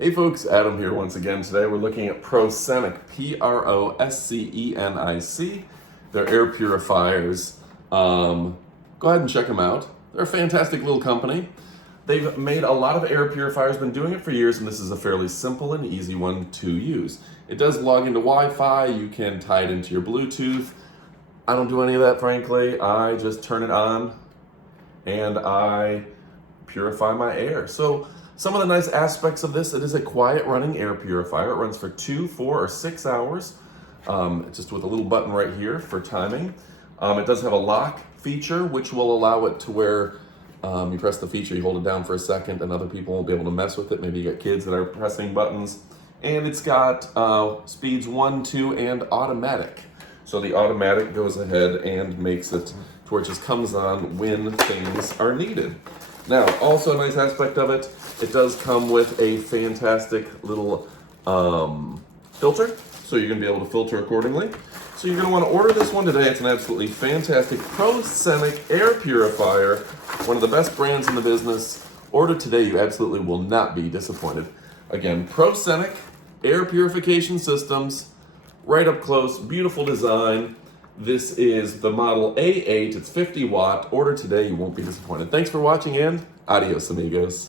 Hey folks, Adam here once again. Today we're looking at Proscenic, Proscenic. They're air purifiers. Go ahead and check them out. They're a fantastic little company. They've made a lot of air purifiers, been doing it for years, and this is a fairly simple and easy one to use. It does log into Wi-Fi, you can tie it into your Bluetooth. I don't do any of that, frankly. I just turn it on and I purify my air. So some of the nice aspects of this, it is a quiet running air purifier. It runs for 2, 4, or 6 hours, just with a little button right here for timing. It does have a lock feature, which will allow it to where you press the feature, you hold it down for a second, and other people won't be able to mess with it. Maybe you got kids that are pressing buttons. And it's got speeds 1, 2, and automatic. So the automatic goes ahead and makes it to where it just comes on when things are needed. Now, also a nice aspect of it, it does come with a fantastic little filter, so you're going to be able to filter accordingly. So you're going to want to order this one today. It's an absolutely fantastic Proscenic air purifier, one of the best brands in the business. Order today, you absolutely will not be disappointed. Again, Proscenic air purification systems, right up close, beautiful design. This is the model A8, it's 50 watt. Order today, you won't be disappointed. Thanks for watching and adios amigos.